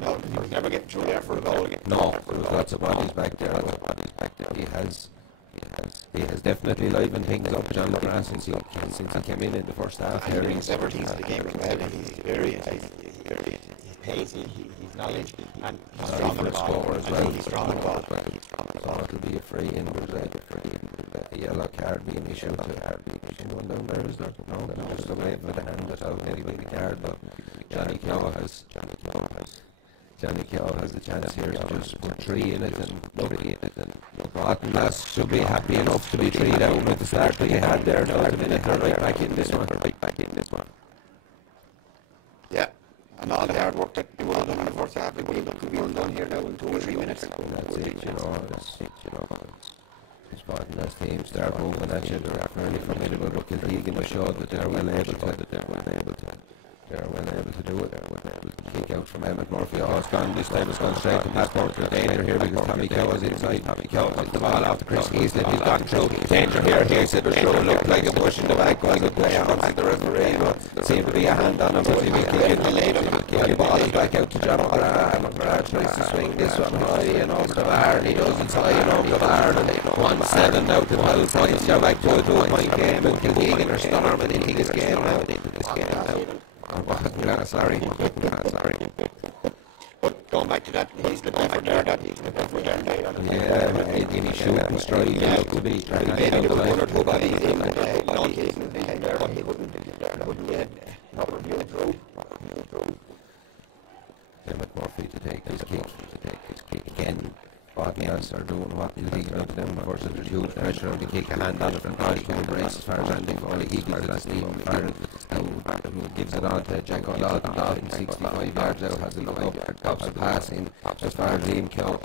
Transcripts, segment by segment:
No, he was never getting through there for a goal again. No, there was lots of bodies back there. He has definitely livened things up, John McGrath, since he came in the first half. He brings expertise to the game as well. He's very pacey, he's knowledge, and he's strong on the ball as well. He's strong on the ball. So it'll be a free in, a yellow card being issued to one down there, is there? No, just a wave with the hand without anybody the card, but Johnny Keogh has a chance here to just put 3 in it, and Baltinglass should be happy enough to be 3 down with the start that he had there. Now at the minute they're right back in this one. Yeah, and all the hard work that they would have done in the first half, they could be undone here now in 2 or 3 minutes. That's it, it's Baltinglass team start moving at you. They're fairly formidable, but Kiltegan have showed that they're well able to do it. Kick out from Emmett Murphy. Oh, it's gone. This time it's gone straight to Pat Porter. Danger here because Tommy Keogh is inside. Tommy Keogh got the ball off to Chris Heaslip. He's gone through. Danger here. Heaslip through. Looked like a push in the back. Going to play on the referee. But seemed to be a hand on him. But he will kick it. The ball is back out to John McGrath. McGrath tries to swing this one high and over the bar. He does. It's high and over the bar. 1-7 now to 12 points. Now back to a 2-point game. And Kiltegan are storming into this game now. Sorry. But going back to that, he's the effort there. Yeah, he shooting straight. He made out with 1 or 2 bodies in, but in all cases, he wouldn't get another view through. Emmett Murphy to take his kick again. Baltinglass are doing what Kiltegan done to them. Of course, there's huge pressure on the kick, a hand on it, and body can embrace as far as Andy Foley. He gives it to Stephen Farrell, who gives it on to Jack O'Donnell. Dalton, 65 yards out, has a look up, pops a pass in as far as Liam Keogh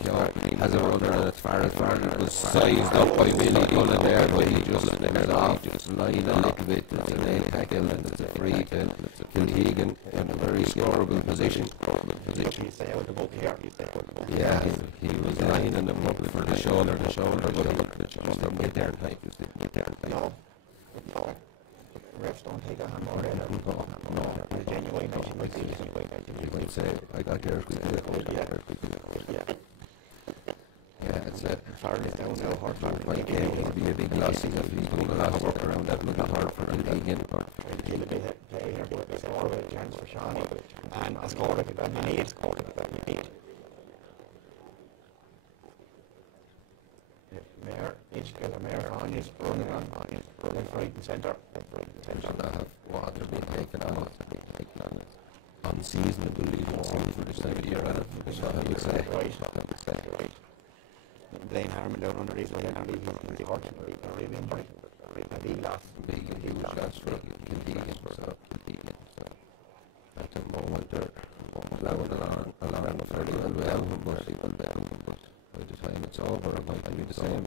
has a runner, and it's Farrell was sized up by Billy Cullen there, but he just is off, just lying a little bit. It's a nail tackle, and it's a free to Kiltegan in a very scoreable position. Yeah, he was lining them up for the shoulder, but he just don't get there in time. No. Refs don't take a hand more than no. The genuine match might be you might say, I got there quickly. Yeah, it's a Farley's down now, hard fight game. It'll be a big loss. He's doing a lot of work around that little hard for Kiltegan. Kill a bit of play here, but it's all a chance for Shawnee. And a score that you need. Mayor, each killer Mayor on is running right and centre. Should not have water being taken on it. Unseasonable even for this time of year, that's what I would say. Right. Blaine Harmon down under these Blaine Harmon, he's fortunately really injured. A big loss. Huge loss for Kiltegan. So at the moment they're plowing along fairly well without him, but by the time it's over, it might be the same.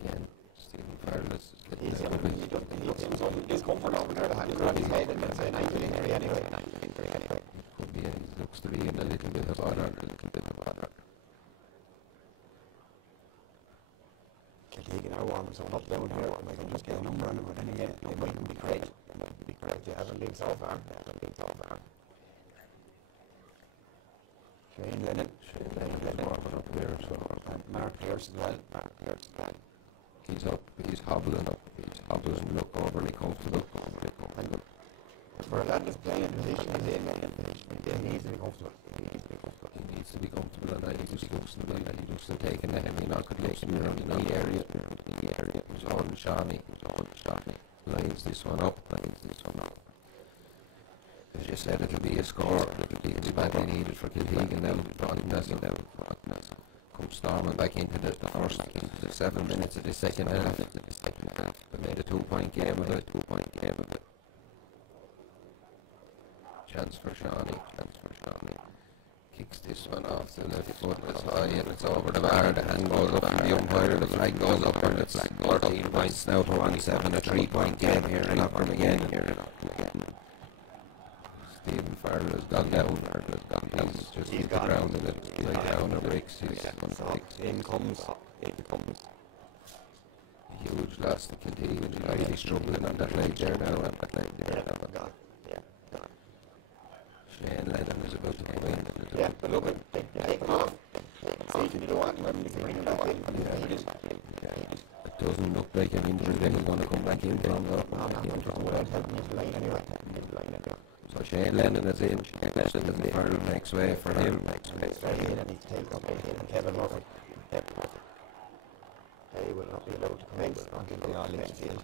Again, Stephen Farrell is he's some discomfort over there. The hand is on his head, and it's an ankle injury anyway. Could be, he looks to be in a little bit of bother. Kiltegan are warming someone up down here. I can just get a number on him, but then again, it mightn't be great. It hasn't been so far. Shane Lennon warming up there, so Mark Pierce as well. He's hobbling up. Doesn't look overly comfortable. For a lad that's playing in position he's in, he needs to be comfortable. He needs to be comfortable, and he just taking a heavy knock at the knee area. He's holding Shawnee. Lines this one up. As you said, it'll be a score. It'll be badly needed for Kiltegan now. Baltinglass come storming back into the 7 minutes of the second half. They made a 2-point game of it. Chance for Shawnee. Kicks this one off the left foot. It's high and it's over the bar. The hand goes up from the umpire. The flag goes up, and it's 14 points now to 1-7. A 3-point game here in Aughrim again. Stephen Farrell has gone down. He's just hit the ground and it's like down the bricks. In comes. Huge loss to Kiltegan. He's struggling on that leg there now. Shane Lennon is about to come in. Yeah, but look, they take him off. See if you do want him, if you bring him back in. It doesn't look like an injury that he's going to come back in from. So Shane Lennon is in. Shane Lennon is in the next way for him. Next way in, and he's taken up and Kevin Murphy. They will not be allowed to commence until they all leave the field.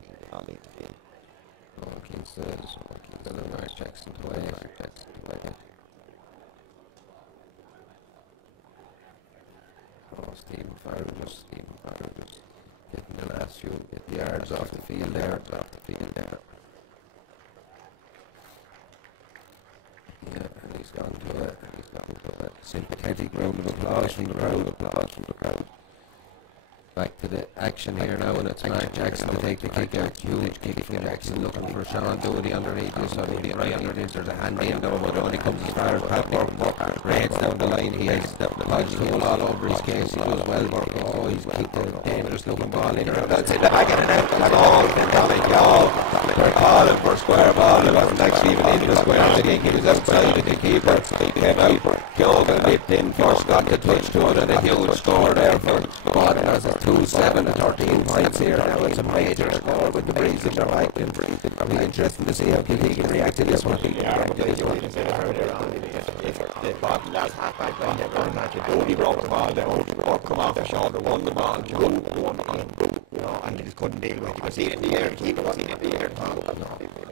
Kinsella, Mark Jackson to away. Stephen Farrell just getting the last few, get the yards off the field there. Yeah, and he's gone to a sympathetic round of applause from the crowd. Back to the action here now, and it's Mark Jackson to take the kick out. Huge kick from Jackson, looking for Sean Doody underneath this. Right underneath, there's a hand in though, but only comes as far as Pat Burke. Raids down the line, he has dodged the all over his case. He does well, Burke. Oh, he's kicked a dangerous looking ball in around outside the back and an out. They're calling for square ball. It wasn't actually even in the square. I think he was outside of the keeper. He came out. Kiltegan nipped in first, got the touch to it, and a huge score there for Aughrim. As it's 2-7 and 13 points here. Now it's a major score with the breeze in their back. It'll be interesting to see how Kiltegan react to this one. If the Baltinglass half-back line, they're going at it. Doody broke the ball down, or come off the shoulder, won the ball, and they just couldn't deal with it. You could see it in the air, the keeper wasn't in the air.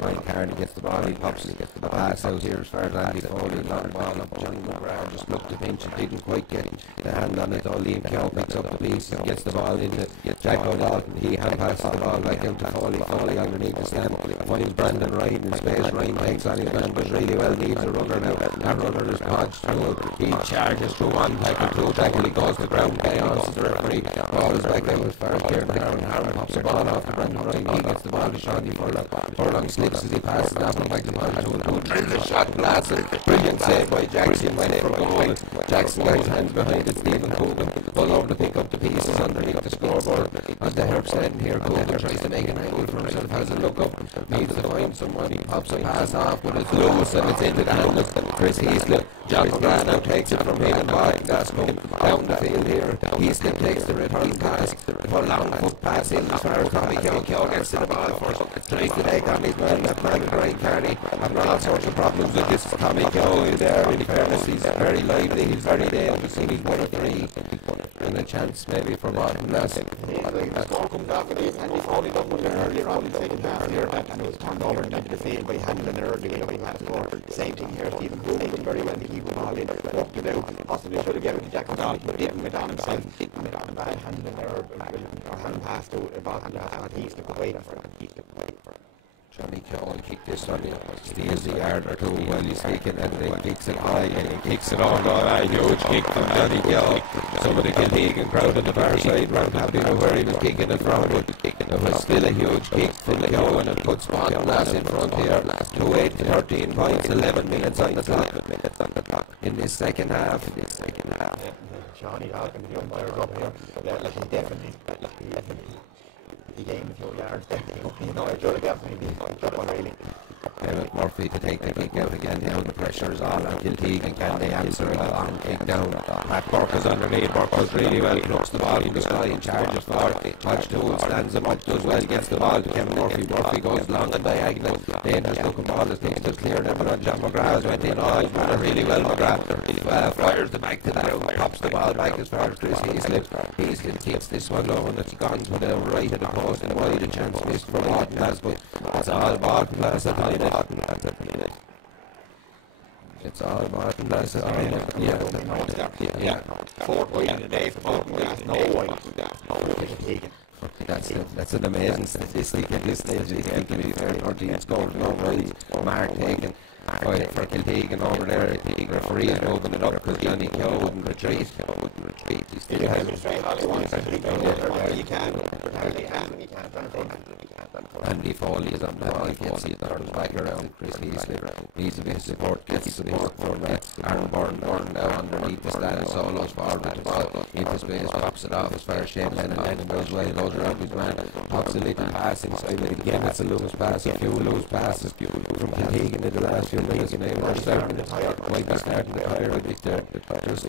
Ryan Carney gets the ball, he pops it, gets the pass out here as far as Andy Foley, got the ball up. Johnny McGrath just looked to pinch it, didn't quite get the hand on it. Liam Keogh picks up the piece, gets the ball into Jack O'Dalton. He hand passes the ball back out to Foley underneath the stand. Finds Brandon Ryan in space. Ryan takes on his man, but really well needs a runner now. That runner is podged through. He charges through one tackle, he goes to ground, chaos to the referee. Ball is back out as far as Kieran Harron pops the ball off to Brandon Ryan. He gets the ball to Sean Furlong slips as he passes that one back to Brandon, who drills a shot, blasted. Brilliant save by Jackson, went for goal. Jackson got his hands behind it. Stephen Coogan pull over to pick up the pieces underneath the scoreboard. As the Herb said here, Coogan tries to make an angle for himself, has a look up, needs to find someone. He pops a pass off, but it's loose and it's into the hand of Chris Heaslip. John McGrath now takes it from him, and Baltinglass come down the field here. Heaslip takes the return pass, for long foot pass in as far as Tommy Keogh gets to the ball first. Tries to take on his man, that man Brian Carney, having all sorts of problems with this. Tommy Keogh is there, in fairness, he's very lively, he's very dangerous, he's 1 or 3, and a chance maybe for Baltinglass. The score comes off of this, and he's only done with it earlier on in the second half here, and it was turned over into the field by handling it early when he had scored. Same thing here, Stephen Coogan did very well to keep the ball in, walked it out, possibly should have given it to Jack O'Donnell, but didn't get on himself, bad handling or hand pass to Baltinglass, and he's waiting for it. Johnny Keogh kicked this one, steals a yard or two while he's kicking, and then kicks it high and he kicks it on. A huge kick from Johnny Keogh. Some of the Kiltegan crowd on the far side weren't happy with where he was kicking it from, but it was still a huge kick from Keogh, and it puts Baltinglass in front here. 2-8 to 13 points, 11 minutes on the clock in this second half. Johnny Dalton, the umpires up here, he definitely he gained a few yards there. It should have definitely been really. Kevin Murphy to take the kick out again. Now the pressure is all on Kiltegan. Can they answer a long kick down? Pat Burke is underneath. Burke does really well. Plucks the ball in the sky and charges for Hodge Toole. Stands him up, does well, gets the ball to Kevin Murphy. Murphy goes long and diagonal. Dangerous looking ball as things to clear them. But John McGrath went in. Oh, he's done really well. McGrath fires the back to the ground. Pops the ball back as far as Chris Heaslip. Heaslip takes this one low, and it's gone to the right of the post and wide. A chance missed for Baltinglass, but it's all Baltinglass at the minute. It's all Baltinglass at the minute. Yeah. 4 points in a day for Baltinglass, no one. That's an amazing statistic at this stage. He's going to be fair. 13 scored already. Mark Teagain for Kiltegan over there. The referee is moving it up because Johnny Keogh wouldn't retreat. He still has it straight all he wants. You can. Andy Foley is on the ball, gets it, turns back around, Chris Heasley needs a bit of support, gets a bit of support, Aaron Byrne now underneath the stand, solos forward with the ball, into space, pops it off as far as Shane Lennon goes well, goes around his man, pops a little pass inside, again it's a loose pass, a few loose passes from Kiltegan in the last few minutes, and they were starting to tire, might be starting to tire a bit there, just a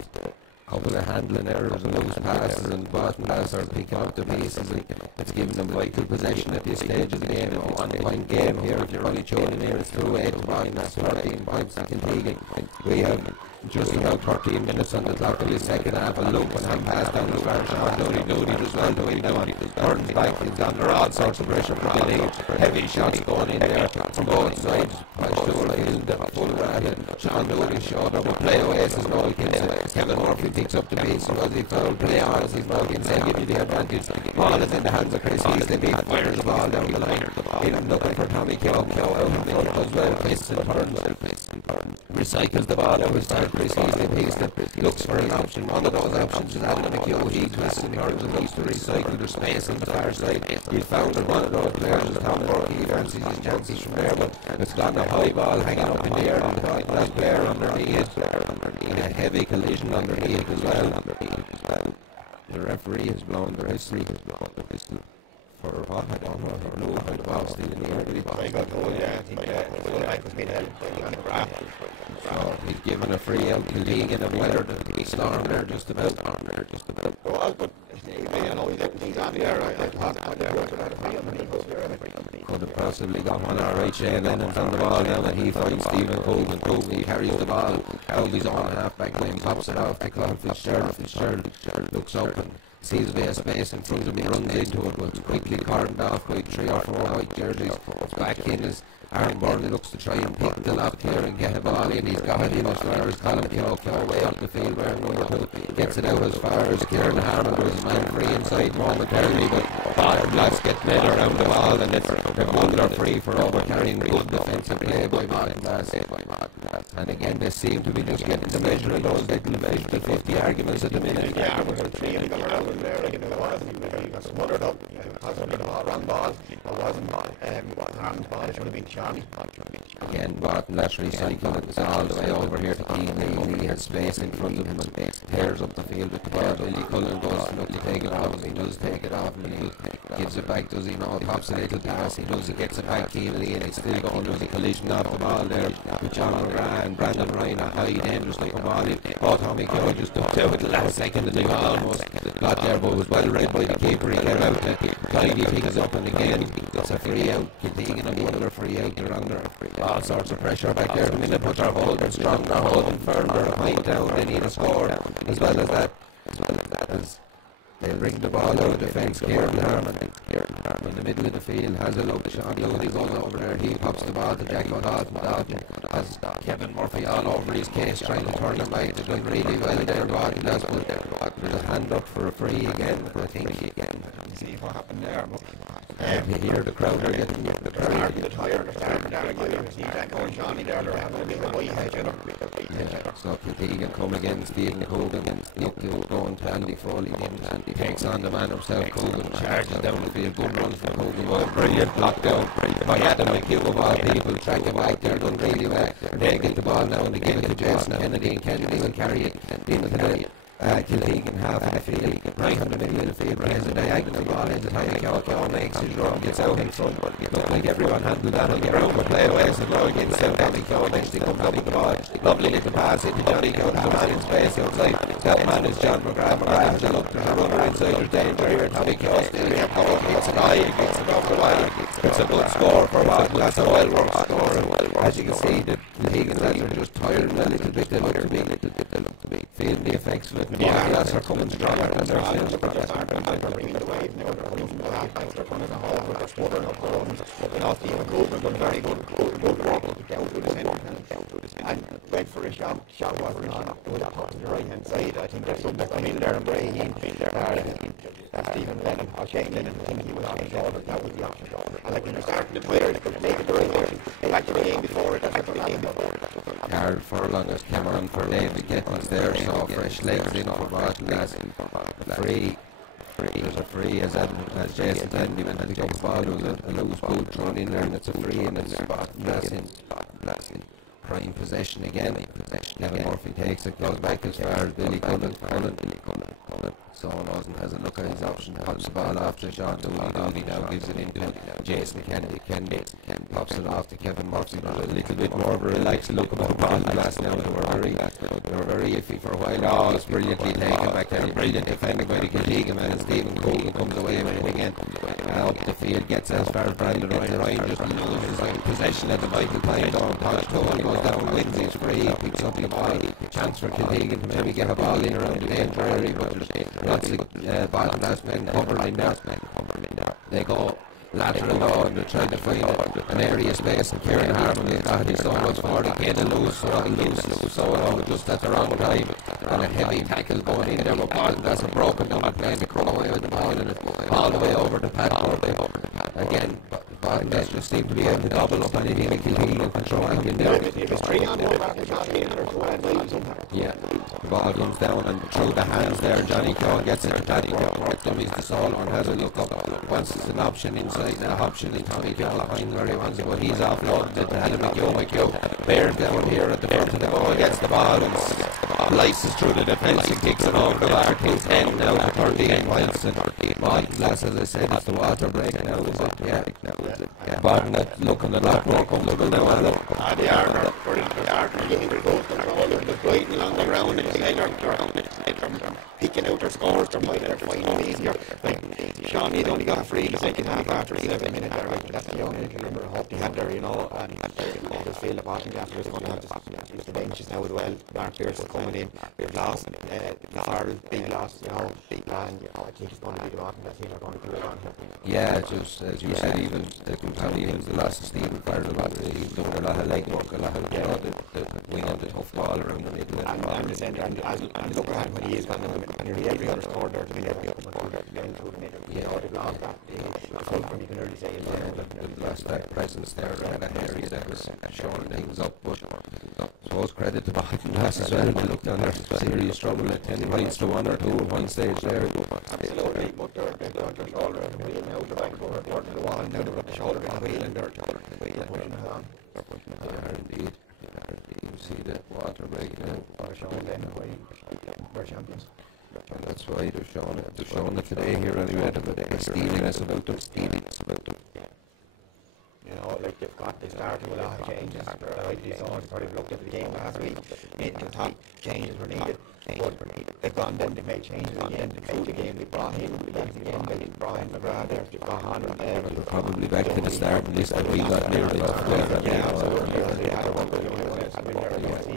couple of handling errors and loose passes and Baltinglass are picking up the pieces and it's giving them vital possession at this stage of the game. It's a one-point game here. If you're only tuning in, it's 2-8 to Baltinglass, 13 points to Kiltegan. We have just about 13 minutes on the clock in the second half. A loop and hand pass down the far shot. Doody does well. Burns back. He's under all sorts of pressure from the league. Heavy shots going in there from both sides. Patch Dooley in the full rattle. Sean Doody showed up. A play away as Noel Kinsella. Kevin Murphy picks up the piece. Was he foul? Play on as he's Noel Kinsella. Give you the advantage. Ball is in the hands of Chris Heasley. He fires the ball down the line. He's looking for Tommy Keogh. Out of the does well. Twists and turns. Recycles the ball out of start. Chris Heasley looks for an option. One of those options is Alan McHugh. He twists and turns and needs to recycle. There's space on the far side. He found that one of those players is Tom Murphy. He fancies his chances from there, but it's gone a high ball hanging up in the air. And the last player underneath it. A heavy collision underneath as well. The referee has blown the whistle. For what? I don't know. Or no, the ball's still in the air. Very good goal, yeah. I think fullback was being held on the graph. So he's given a free out to Teagain and weathered the storm there just about. Well, but you know, he's on the air. I thought there was a free and he goes there. Could have possibly got one alright. Shane Lennon's on the ball now and he finds Stephen Colgan. He carries the ball out his own half-back line, pops it off. They call Fitzgerald looks open. Sees a bit of space in front of him, runs into it, but quickly cordoned off by 3 or 4 white jerseys. Back in as Aaron Byrne looks to try and pick the lob here and get a ball in. He's got it in as far as Colin Keogh way up the field where number 2 gets it out as far as Kieran Harmon was man free inside momentarily, but Baltinglass get men around the ball and it's under free for overcarrying. Good defensive play by Baltinglass. And again, they seem to be just getting the measure of those little 50-50 arguments at the minute. Yeah, it was a 3 and he got around in there again. It was, he got smothered up. Because under the ball, wrong ball. It wasn't Harmon's ball, it should have been Charlie. Again, Baltinglass recycling it all the way over here to Keane. He has space in front of him and tears up the field with the ball. Billy Cullen goes to look to take it off, and he does take it off, and he gives it back, does he not? Pops a little pass, he does, he gets it back keenly, and he's still going. There's a collision off the ball there with John McGrath and Brandon Ryan, a high dangerous looking ball in. Tommy Keogh just took out at the last second, and they almost got there, but was well read by the keeper. He got out there, Guidey picks up, and again, it's a free out. Kiltegan and another free out. They're under all sorts of pressure back there. The minute put their hold, they're strong, they're holding firm, they're a point down, they need a score. As well as that, as they'll bring the ball out of defence. Kieran Harmon in the middle of the field has a look. Sean Doody goes over there. He pops the ball to Jack O'Dalton. Dalton has Kevin Murphy all over his case trying to turn him back. They're doing really well there. There's a hand up for a free again. I think See what happened there. you hear the crowd are getting They're starting to tire. They're starting down again. See that going Johnny there. They're having a bit of a white hedge in them. So Kiltegan come again, Stephen Colgan going to Andy Foley. He takes on the man himself. Colgan charges down the field. Good runs from Colgan. Well, brilliant block down by Adam McHugh of all people. Track it back there, done really well. They get the ball now and again to Jason Kennedy, and Kennedy will carry it into the Kiltegan half of the field, right on the middle of the field, plays a diagonal ball into Tommy Keogh, makes his run, gets out in front, look like everyone handled that on the ground, but play away, so now against Tommy Keogh, eventually comes up with the ball, lovely little pass into Johnny Keogh, there's a man in space outside, that man is John McGrath. McGrath has a look, there's a runner inside, there's danger here, Tommy Keogh still here, Keogh kicks it high, he kicks it off the wall, it's a good score for Baltinglass, a well worked score, as you can see, the Kiltegan lads are just tired a little bit, they look to be feeling the effects of it. Baltinglass are coming stronger and they're bringing the wave now. They're coming from the half-backs, they're coming to home with their sputtering up the runs. And off Stephen Colgan done very good work down through the centre and went for a shot wasn't on. It was up to the right-hand side. I think there's some that come in there and Brahim, Stephen Lennon, or Shane Lennon, I think he was on his shoulder. That was the option. And like when you're starting to tire, they could make it the right way. Back to the game before it, that's what the game before it. Garrett Furlong has come on for David Gittins there, so fresh legs in for Baltinglass. There's a free as Jason said, he went to pick up the ball, there was a loose boot thrown in there, and it's a free, and it's Baltinglass in prime possession again. Kevin Murphy takes it, goes back as far as Billy Cullen. So Lawson has a look at his option, pops the ball off to Sean Dooley now gives it into Jason Kennedy. Pops it off to Kevin Murphy, but a little bit more of a relaxed look about Baltinglass now. They were very iffy for a while. Oh, it's brilliantly taken back there, brilliant defending by the Kiltegan man, and Stephen Colgan comes away with it again. Up the field, gets as far as Brandon Ryan just loses possession at the vital time. Tony goes down, wins his free, picks up the ball, chance for Kiltegan to maybe get a ball in around the danger area, but there's lots of Baltinglass men covered in there. They go lateral now, and they're trying to find an area space, and Kieran Harmon is not having so much for it. Again, a loose, so just at the wrong time, and a heavy tackle going in there, but Baltinglass have broken down and playing the crow away with the ball, and it's all the way over the paddock. Again, Baltinglass just seem to be able to double up anything that Kiltegan can throw at him in there. Yeah, the ball comes down and through the hands there, Johnny Keogh gets it to paddock, worked him, he's the solo and has a look up, once it's an option inside, an option in Tommy Keogh behind where he wants it, but he's offloaded it to Helen McHugh. Baird down here at the front of the goal, gets the ball and slices through the defence and kicks it over the bar. King's 10 now to 13 points, and Baltinglass, as I said, it's the water break now, is it? Yeah. Baltinglass looking a lot more comfortable now, Alan. They are getting their goals, and they're all gliding along the ground, and they're picking out their scores, they're finding it easier. Like, Sean, he'd only got a free in the second half after 7 minutes there, like, that's the only number of hope he had there, you know, and I just feel that Baltinglass is going to have to use the benches now as well. Mark Pierce is coming in, we've lost, Farrell, big loss, you know, and I think it's going to be the Baltinglass team are going to do it on him. Yeah, just as you said, even the company, even the loss of Stephen Farrell, he's doing a lot of legwork, a lot of, you know, the wing on the tough ball around the middle. And the centre, and look at him when he is gone, and nearly every other score there to be every other score there to be through the middle. You know, they've lost that, the fulcrum, you can really say. They've lost that presence there, and that area that was showing things up, but I suppose credit to Baltinglass as well. They looked on their serious trouble at 10 points to 1 or 2 at one stage there. Absolutely, but they've got their shoulder on the wheel now, they're back over to the wall, and now they've got the shoulder on the wheel, and they're pushing it on. They are indeed. You see the water break now. They're showing them why we're champions. And that's why they're showing it today here anyway, the steeliness about them. You know, like they started with a lot of changes. Like they saw, they looked at the game last week. The top changes were needed, but they've gone then, they made changes again through the game. They brought in again, they brought in McGrath there, they brought on they're probably back to the start of this that we got near the top there. Yeah, absolutely. They had one good team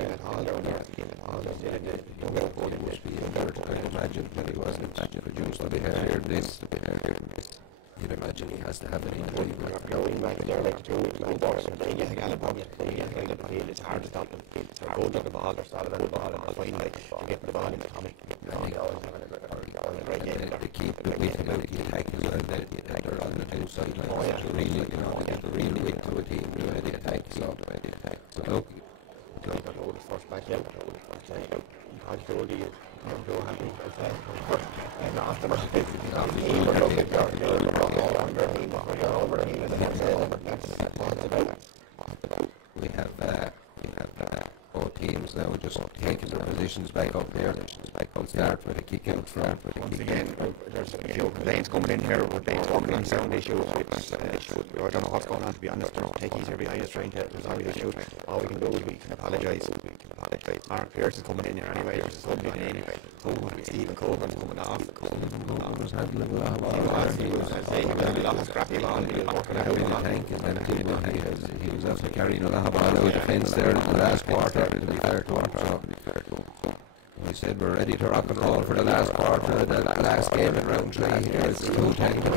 at all there. It must be in there, I imagine, that he wasn't produced to be here this. You'd imagine he has to have it in the league. Going back there like 2 weeks ago, it's hard to stop them. They're good on the ball, they're solid on the ball, and they're fine like to get the ball into Tommy. They keep the width about the attack as well. They're on the two sidelines. It's really, you know, they get the real width to a team the way they attack. So look, first back out. I'm sure the I'm so happy and after we have both teams now just taking their positions back up there. I'll start with a kick out front. Once again, there's a few complaints coming in here with things coming on sound issues. I don't know what's going on, to be honest. There's techies here behind us trying to resolve the issues. All we can do is we can apologise. Mark Pierce is coming in here anyway. There's somebody in. Stephen Colgan's coming off. Colgan was handling a lot of ball. He was a lot of scrappy ball. He was working out the tank, and then he was also carrying a lot of ball out of the fence there in the last quarter. To be fair to him, we said we're ready to rock and roll for the last quarter of the last game in round 3. Here's 2-10 to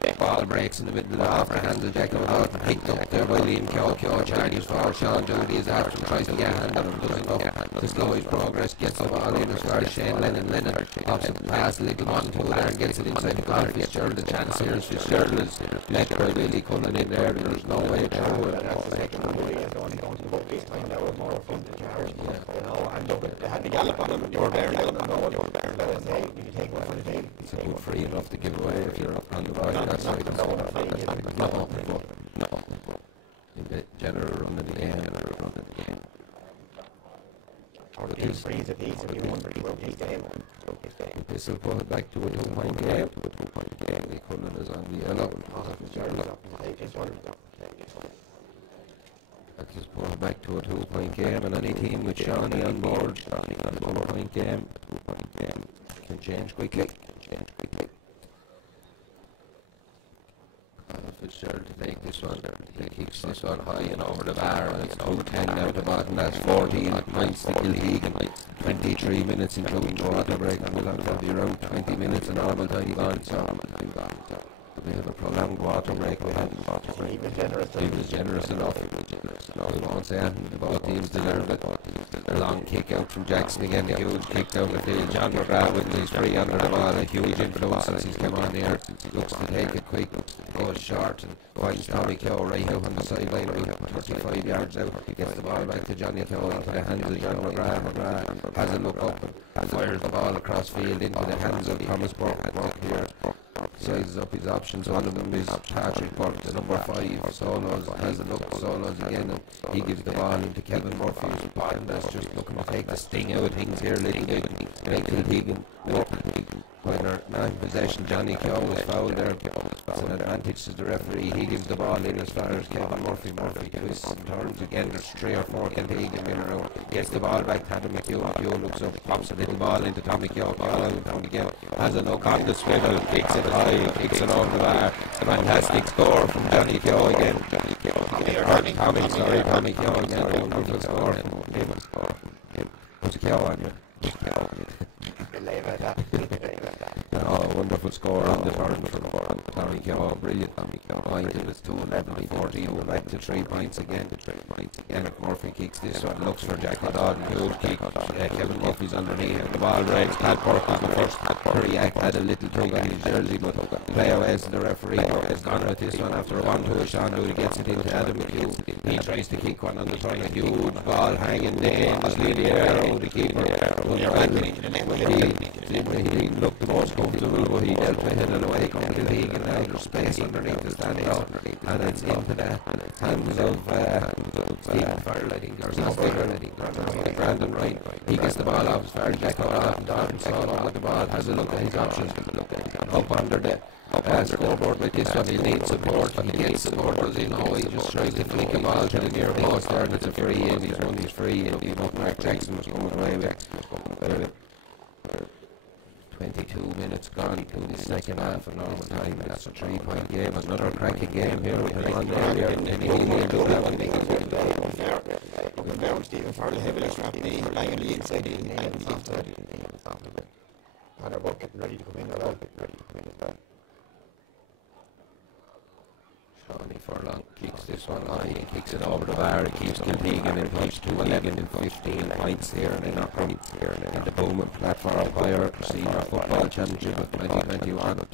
the ball breaks in the middle of the half, hands of Jack out and picked up there by Liam Keogh. Charlie's for Sean Dooley is after him, tries to get a hand on him, doesn't go to slow his progress, gets the ball in as far as Shane Lennon pops it past a little one to there and gets it inside the corner. Fitzgerald, the chance here is Fitzgerald is let by Billy coming in there, there's no way through it. more fun to charge. You know, and look, they had the gallop on them, they were bearing down on Noel, let us say, you can take one for the team. It's a good free enough to give away if you're on the ball that side. No. In the general run of the game. Or the team frees a piece if you want to run his game. This will put it back to a 2-point game. The Cullen is on the yellow. That just put it back to a 2-point game, and any team with Shawnee on board, a 2-point game can change quickly. Fitzgerald to take this one. He kicks this one high and over the bar, and it's 2-10 down the bottom. That's 14 points to Kiltegan. 23 minutes including the water break, and we'll have to be around 20 minutes of normal time gone. So we have a prolonged water break. We had water break. He was generous enough. We won't say anything. The both teams delivered it. A long kick out from Jackson again. A huge kick down the field. John McGrath with his free under the ball. A huge influence as he's come on there. Looks to take it quick. Goes short and finds Tommy Keogh right out on the sideline. We have 35 yards out. He gets the ball back to Johnny Keogh into the hands of John McGrath. McGrath has a look up and fires the ball across field into the hands of Thomas Burke here. Sizes up his options. One of them is Patrick Burke, the number 5. Solos has a look. Solos again, and he gives the ball into Kevin Murphy's ball, and that's just looking to take the sting out of things here. Little bit. Kiltegan. When they're not in possession, Johnny Keogh was fouled there. It's an advantage to the referee. He gives the ball in as far as Kevin Murphy. Murphy twists and turns again. There's 3 or 4 Kiltegan men around. Gets the ball back to Adam McHugh. McHugh looks up, pops a little ball into Tommy Keogh. Ball out, Tommy Keogh has a look on the swivel, kicks it high, kicks it over the bar. A fantastic score from Johnny Keogh again. Tommy Keogh again. A wonderful score from him. What's Keogh on you? Oh, wonderful score on the turn from Tommy Keogh. Brilliant Tommy Keogh. Point it was 2-11 to 14. Back to 3 points again. Murphy kicks this one. Looks for Jackie Dodden. Huge kick. Kevin Murphy's underneath. The ball breaks. Pat Burke was the first to react. Had a little tug on his jersey, but play away as the referee. Burke has gone with this one after a 1-2. Sean Dooley gets it into Adam McHugh. He tries to kick one on the turn. A huge ball hanging dangerously in the air over the keeper. He looked the most comfortable, but he dealt with it away from Kiltegan. Now there's space underneath the stand now, and it's into the hands of Stephen Farrell, I think, or Stephen, I think, Brandon Wright. He gets the ball off as far as Jack off, and Don Solo with the ball, has a look at his options, up under the scoreboard with this one. He needs support, and he gets support, does he? No, he just tries to flick a ball to the near post there, and it's a free in. He's won his free in. Mark Jackson was coming away with 22 minutes gone to the second half of normal time. That's a 3-point game. Another cracking game here. We had one earlier, and then he will do that one. Looking down, Stephen Farrell heavily strapped knee, lying on the inside, Had our bucket ready to come in as well. Shawnee Furlong kicks this one high, he kicks it over the bar, he keeps Kiltegan in place to 11 and 15 points here in the Bowman Platform Higher Senior Football Championship of 2021.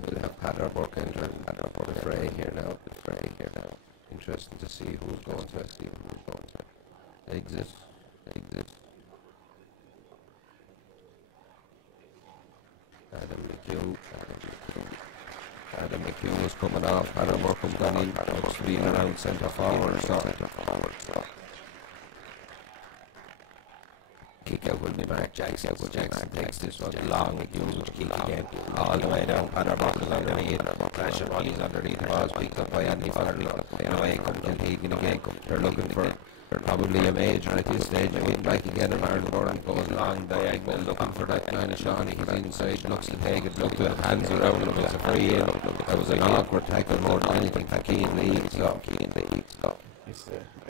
We'll have Padder Burke enter the fray here now. Interesting to see who's going to exit. Adam McHugh was coming off. Padder Burke has gone in. Looks to be around centre forward or something. Kick out will be Mark Jackson. Jackson takes this one long. Huge kick again. All the way down. Padder Burke is underneath. Crash and Ronnie's underneath. The ball's picked up by Andy Farrell. Away comes Kiltegan again. They're looking for probably a major at this stage. I went back again, and Aaron Byrne goes long diagonal looking for that kind of Shawnee. He's inside, looks to take it, look with hands around him. It's a free in. That was an awkward tackle more than anything for Keane League.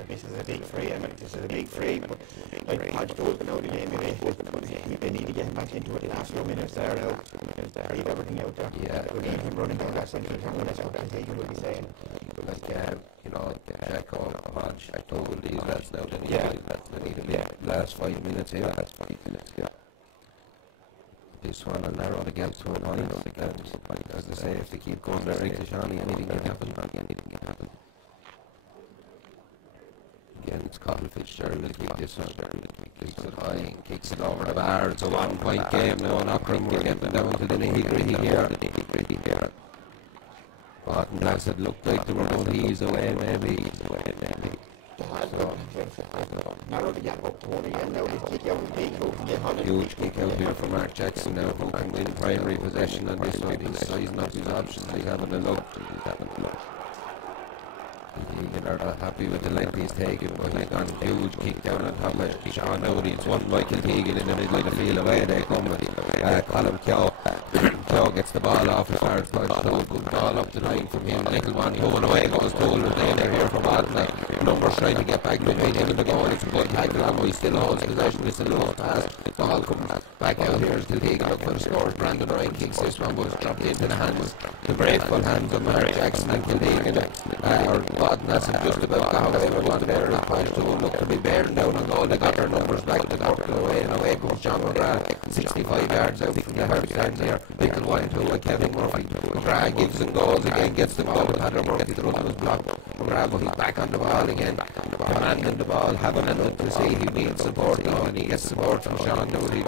This is a big free. I mean, this is a big free. But like Hodge told me, the game they need to get him back into it the last few minutes there now. Leave everything out there. Yeah, we need him running down that central corner. That's what Kiltegan will be saying. Jacko, Hodge, I told these lads now that they need to be last 5 minutes here. This one will narrow the gap to a point. As I say, if they keep going direct to Shawnee, anything can happen. It's Colin Fitzgerald will kick this one. Kicks it high, kicks it over the bar. It's a 1 point game now, and Aughrim will get them down to the nitty-gritty here. Baltinglass had looked like they were going to ease away, maybe. Huge kick out here from Mark Jackson now, who can win primary possession on this one. He's sizing up his options, he's having a look. Teagain are not happy with the length he's taken, but he's gone huge kick down on top of Sean Nowdy. It's one by Kiltegan in the middle of the field. Away they come with Colin Keogh. Keogh gets the ball off as far as Tool. Good ball up the line from him. Little one going away goes Tool. And they're here for Baltinglass. Numbers trying to get back between him and the goal. It's a good tackle on, but he still holds possession. It's a low pass. Ball comes back out here as Kiltegan look for the score. Brandon Ryan kicks this one, but it's dropped into the hands, the grateful hands of Mark Jackson and Kiltegan. Baltinglass have just about got away with one there. Point to look to be bearing down on goal. They got their numbers back to Cork away, and away comes John McGrath. 65 yards out from the hard stands here. Wicklow 1-2 with Kevin Murphy. McGrath gives them goals again, gets them goal. Padder Murphy, the run was blocked. McGrath, but he's back on the ball again. Commanding the ball, having a look to see he needs support now, and he gets support from Sean Nowdy.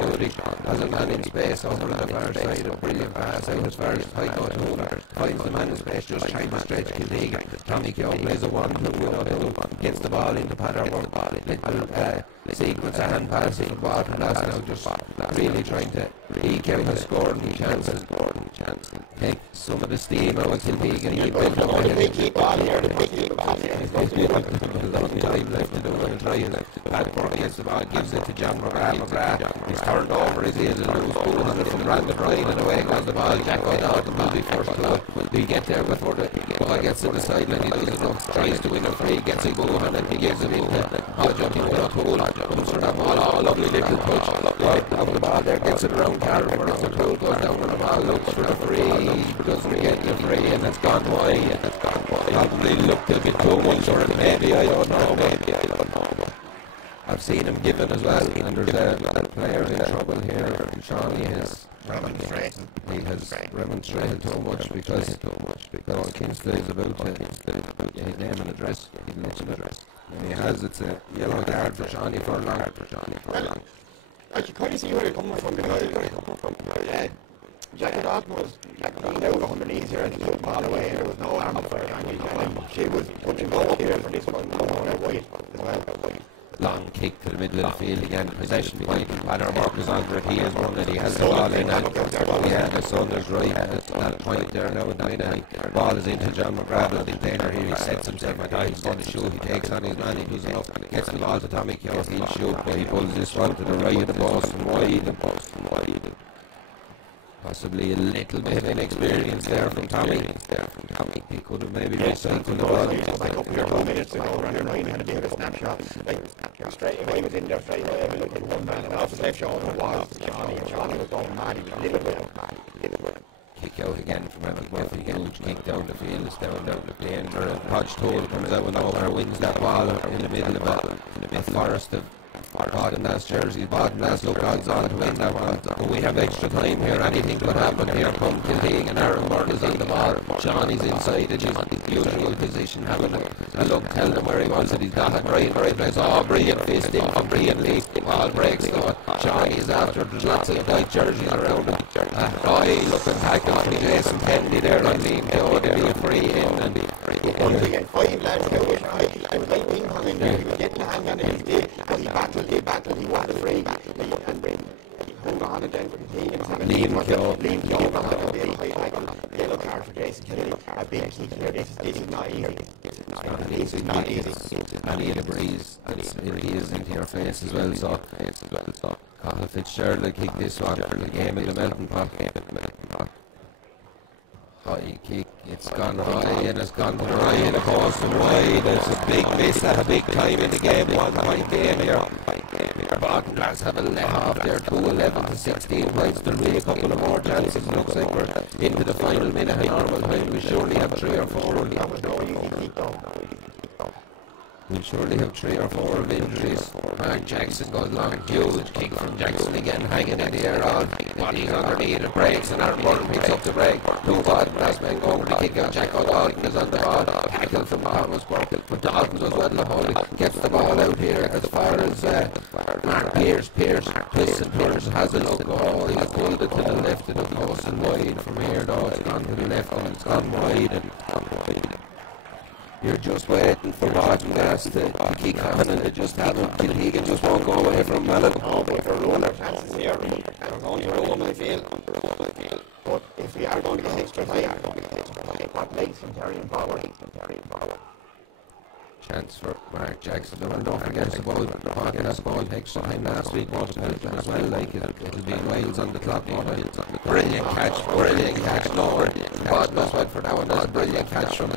Has a man in space over on the far side. A brilliant pass out as far as Tyco Tool. Finds the man in space, just trying to stretch Kiltegan. Tommy Keogh plays a 1-2, gets the ball into Padder Murphy. Little sequence of hand passing from Baltinglass now, just really trying to eke out the scoring chances. Take some of the steam out of Kiltegan. He built up a big ball here. He's got a long time left to do it. Try his back work against the ball, gives it to John McGrath. He's turned over his heels and loose ball on it from Brandon Ryan, and away goes the ball. Jack O'Donnell will be first to will he get there before the ball gets to the sideline. He does enough, tries to win a free, gets a goal, and then he gives it into Hodge up into Tool. Comes for that ball, lovely little touch of the ball there, gets it around Carroll, where Tool goes down on the ball, looks for the free, doesn't get the free, and it's gone wide. Probably looked a bit too much, or maybe, I don't know. I've seen him given as well, and there's a player in trouble here. Shawnee has remonstrated too much because Kinsella is about to get his name and address. And he has, it's a yellow card for Shawnee for long. I can kind of see where you're coming from, because Jack O'Donnell was leaned out underneath here and he took the ball away, and there was no arm for it. She was touching goal here for this one, going out wide as well. Long kick to the middle of the field again, possession point. Padder Murphy is under it, he is running, he has the ball in, and the sun is right at that point there now, and the ball is into John McGrath, the container here, he sets himself, I thought he's going to shoot, he takes on his man, he does enough, gets the ball to Tommy Keogh, he'll shoot, but he pulls this one to the right of the post and wide. Possibly a little bit of inexperience there from Tommy. He could have maybe recycled the ball. Like up here 2 minutes ago, running right and a bit of a snapshot. Straight away was in there straight away. I looked at one man and off his left shoulder was Johnny, and Johnny was going mad. He was living with him. Kick out again from Emmett Murphy, huge kick down the field, it's down the lane. Hodge Toll comes out with Noel, wins that ball in the middle of a forest of Baltinglass jerseys. Baltinglass look odds on to win that one, but we have extra time here, anything could happen. Here come Kiltegan, Aaron Byrne is on the ball, Johnny's inside in his usual position, having a look, tell him where he wants it. He's got it right place. Oh, brilliant fist in from Brian Lee, ball breaks though. Johnny is after, there's lots of white jerseys around him. High looking tackle from Jason Kennedy there on Liam Keogh, to be a free in, and we had 5 lads now, it was like ping pong in there. He was getting a hand on it, he did, but he battled, he wanted free, and hold on and then Liam Keogh got a big high tackle, yellow card for Jason Kennedy, a big kick here. This is not easy. It's not easy. Any of the breeze, it is into your face as well, so Colin Fitzgerald will kick this one, the game in the melting pot. High kick, it's gone high and it's gone to the right of the post and wide. It's a big miss at a big time in the game, 1 point game here. Baltinglass have a let off there, 2-11 to 16 points. There'll be a couple of more chances. Looks like we're into the final minute of normal time. We surely have 3 or 4. We'll surely have 3 or 4 of injuries. Mark Jackson goes long, huge kick from Jackson again, hanging in the air on. Body's underneath, it breaks, and Aaron Burton picks up the break. 2 Baltinglass men go over the kick out. Jack O'Dalton is on the ball. Tackle from Thomas Burke, but Dalton does well to hold it. Gets the ball out here as far as Mark Pierce. Twists and turns, has a look. Oh, he's pulled it to the left of the post and wide from here though. It's gone to the left and it's gone wide. And you're just waiting for Baltinglass to kick on, and they just haven't. Kiltegan just won't go away from Mellon. Oh, but if we're ruining our chances here, we're going to ruin my field. But if we are going to get extra time, what makes him carrying forward? Chance for Mark Jackson. Don't forget about Baltinglass ball extra time last week. Baltinglass as well, like it'll be miles on the clock. Brilliant catch. No, Baltinglass went for that one. That's a brilliant catch from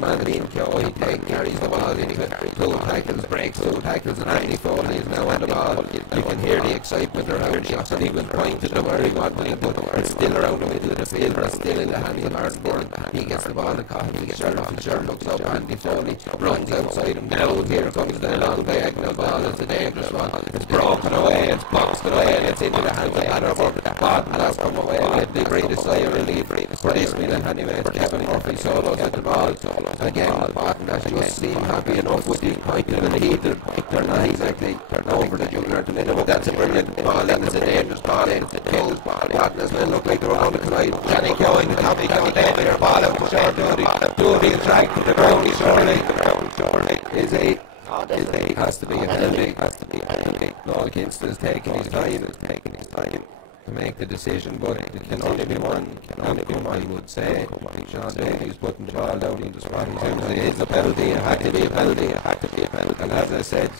Mandy Kyo. He carries the ball into 2 tackles, breaks 2 tackles, and Andy Foley is now on the ball. You can hear the excitement around him, and he was pointing to where he wanted it, but it's still around the middle of the field, but it's still in the hands of Martin Burton. He gets the ball and caught Fitzgerald looks up, Andy Foley runs outside him. Now here comes the long diagonal ball. It's a dangerous one. It's broken away, it's boxed away, and it's into the hands of Adderford. Baltinglass come away with the greatest sigh of relief for this minute anyway. Kevin Murphy solos at the ball. Again, Baltinglass just seem happy enough with the point in the heat. They're not exactly over the jugular at the minute, but that's a brilliant ball, and it's a dangerous ball. Baltinglass will look like they're on the collide. Johnny going to Tommy David, their ball out to short duty. Drag to the ground, he's surely. Is a has to be a penalty. Noel Kinsella is taking his time to make the decision, but it can only be one. I would say. Sean Davies putting the ball down in the spot. It is a penalty. It had to be a penalty. And as I said,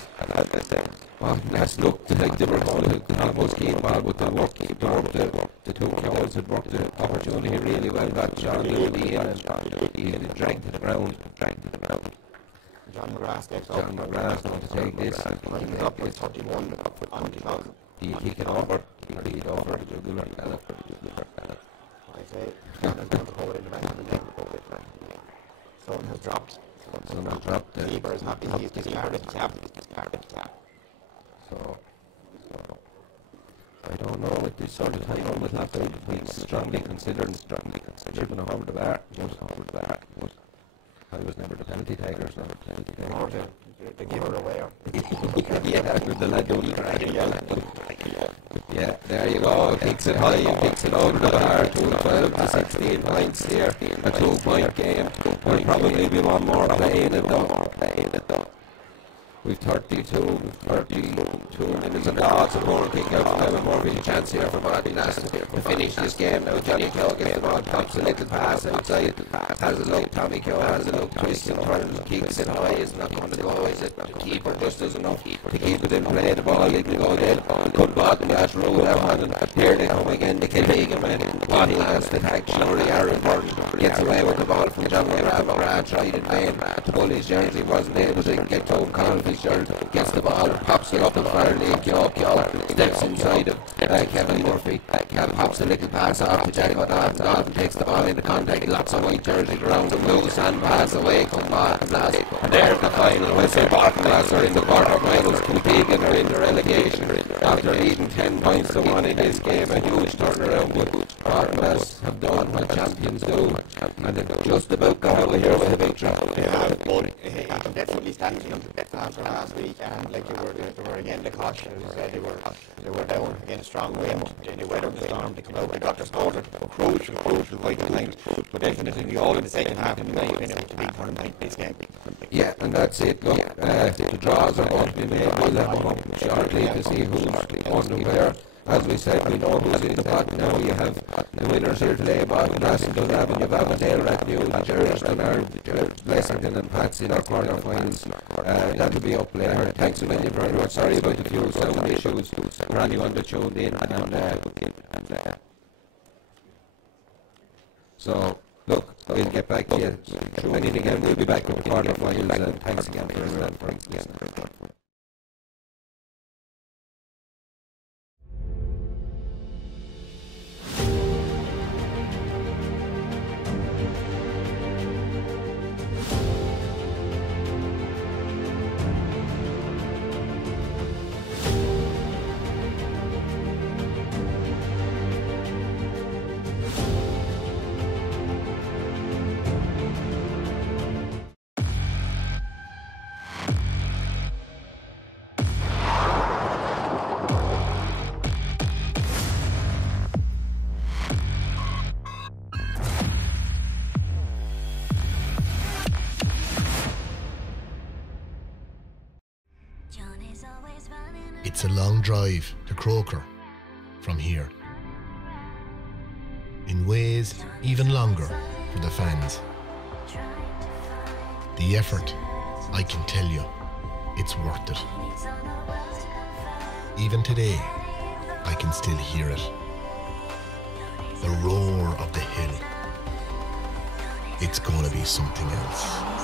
Baltinglass looked like they were going to almost keep ball, but the 2 Cows had worked the opportunity really well. Got Sean Davies in and he dragged to the ground. John McGrath going to take this. He was up with 31 on the clock. Do you kick it over? The jugular fella. I say, John is going to hold it in the rest of the game. Someone has dropped. The keeper is happy. He's discarded the cap. So I don't know with this sort of time. We'll have to be strongly considering tripping over the bar. I was never the penalty taker, so Or the giver away. Yeah, the lad doing the dragging. Yeah, there you go. Kicks it high, kicks it over the bar. 12 to 16 points here. A 2-point game. There'll probably be one more play in it though. We've 32 minutes and lots of more kick out from Kevin Murphy. A chance here for Baltinglass to finish this game now. Johnny Kyo gets the ball, pops a little pass outside, has a look. Tommy Kyo has a look, twists and turns, kicks it high. It's not going to go, is it? The keeper just does enough to keep it in play. The ball didn't go dead. Could Baltinglass rule that one, and here they come again. The Kiltegan men. Baltinglass attack. Surely Aaron Burton gets away with the ball from John McGrath. Tried in vain to pull his jersey, wasn't able to get to him. Colin Fitzgerald gets the ball, pops it up and fairly. Kyo steps inside of Kevin Murphy. Pops a little pass off to Jack O'Dalton. Dalton takes the ball into contact, lots of white jersey around him, loose and pass away from Baltinglass. And there's the final whistle. Baltinglass are in the quarter-finals. Kiltegan are in the relegation after leading 10 points to 1 in this game. A huge turnaround, but Baltinglass have done what champions do, and they've just about got away here with a victory. But he can definitely stand him after last week, and like they were again the caution. They were down against strong wind. They weathered the storm. They come out. They got their scored crucial vital times. But definitely the goal in the second half, in my opinion, was the big turning point in this game. Yeah, and that's it. Look, the draws are going to be made. We'll have them up shortly to see who's on the where. As we said, we know who's in the pot now. You have the winners here today, Baltinglass and Dunab, and you have Avondale, Rathnew, the Geraldton are Blessington and Pats in our quarter-finals. That'll be up later. Thanks a million very much. Sorry about the few sound issues for anyone that tuned in. So, look, we'll get back to you through anything, and we'll be back with the quarter-finals. And thanks again for listening. It's a long drive to Croker from here. In ways even longer for the fans. The effort, I can tell you, it's worth it. Even today, I can still hear it. The roar of the hill. It's gonna be something else.